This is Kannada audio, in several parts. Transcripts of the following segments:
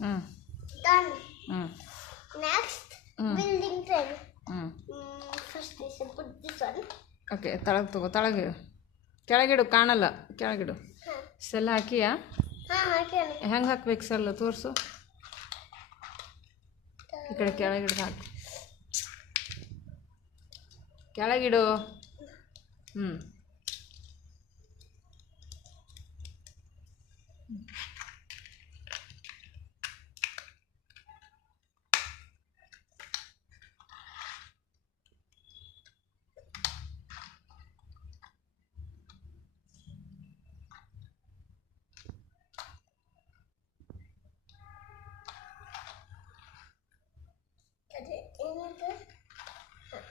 Done. Next, building train. First, we should put this one. Okay ತಳಗೆ ತಗೋ ತಳಗಿಡು ಕೆಳಗಿಡು ಕಾಣಲ್ಲ ಕೆಳಗಿಡು ಸೆಲ್ ಹಾಕಿಯಾ ಹಾಕ್ಯಾನೆ. ಹೆಂಗೆ ಹಾಕ್ಬೇಕು ಸೆಲ್ ತೋರಿಸು ಈ ಕಡೆ ಕೆಳಗಿಡು ಹಾಕು ಕೆಳಗಿಡು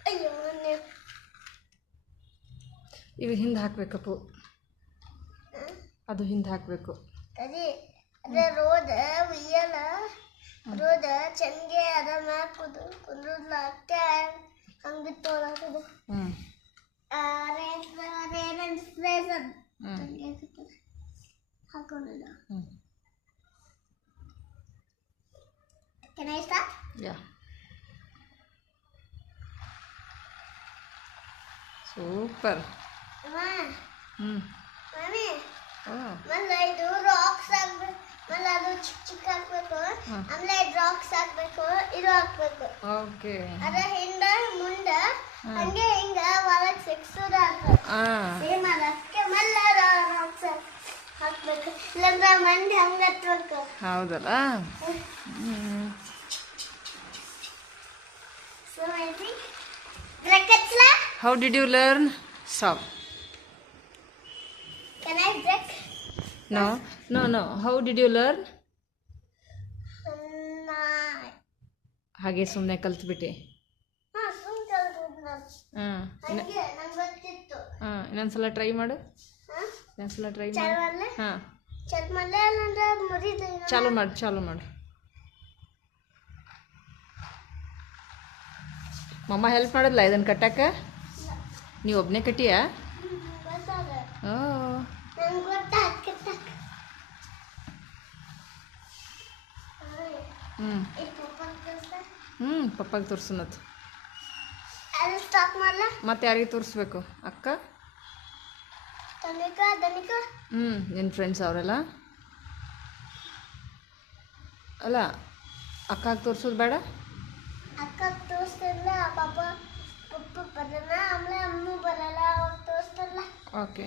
ಅಯ್ಯೋ ಇದು ಹಿಂದೆ ಹಾಕಬೇಕಪ್ಪು ಅದು ಹಿಂದೆ ಹಾಕಬೇಕು ಅದೇ ಅದೇ ರೋಡ್ ಉಯ್ಯಲ ರೋಡ್ ಚಂಗೆ ಅದ ಮ್ಯಾಕುದು ಕುಂದ್ರಲ್ಲ ಅಕ್ಕೆ ಹಂಗಿತ್ತು ಹಾಕೋದು ಹಾಕೊಂಡಿಲ್ಲ. Can I start? Yeah. Super. Mami, ಮಲ್ಲ ಇದು ರಾಕ್ಸ್ ಹಾಕ್ಬೇಕು, ಮಲ್ಲ ಅದು ಚಿಕ್ಕ ಚಿಕ್ಕ ಹಾಕ್ಬೇಕು, ಆಮೇಲೆ ರಾಕ್ಸ್ ಹಾಕ್ಬೇಕು, ಇದು ಹಾಕ್ಬೇಕು. ಓಕೆ. ಅದ ಹಿಂದ ಮುಂದ ಹಂಗೆ ಹಿಂಗ ಒಳಗ್ ಸಿಕ್ಸುದ ಸೇಮ್ ಅದಕ್ಕೆ ಮಲ್ಲ ರಾಕ್ಸ್ ಹಾಕ್ಬೇಕು, ಇಲ್ಲಂದ್ರ ಮಂದಿ ಹಂಗ ಹತ್ಬೇಕು. ಹೌದಲ್ಲ. So I think Drakatla. How did you learn? Stop. Can I drink? No. How did you learn? ಹಾಗೆ ಸುಮ್ಮನೆ ಕಲ್ತ್ಬಿಟ್ಟೆ. ಇನ್ನೊಂದ್ಸಲ ಟ್ರೈ ಮಾಡು. ಚಾಲು ಮಾಡು. ಮಮ್ಮ ಹೆಲ್ಪ್ ಮಾಡಿದ್ಲ ಇದನ್ನು ಕಟ್ಟಕ್ಕೆ? ನೀವು ಒಬ್ಬನೇ ಕಟ್ಟಿಯಾ? ಪಪ್ಪಾಗೆ ತೋರಿಸುನತ್. ಮತ್ತೆ ಯಾರಿಗೆ ತೋರಿಸ್ಬೇಕು? ಅಕ್ಕ? ನಿನ್ನ ಫ್ರೆಂಡ್ಸ್ ಅವರೆಲ್ಲ ಅಲ್ಲ, ಅಕ್ಕಾಗೆ ತೋರಿಸೋದು ಬೇಡ? ಅಕ್ಕ ತೋರಿಸ್ತಿಲ್ಲ, ಪಪ್ಪ ಬರಲ್ಲ, ಆಮೇಲೆ ಅಮ್ಮ ಬರಲ್ಲ, ಅವ್ರು ತೋರಿಸ್ತಿಲ್ಲ. ಓಕೆ.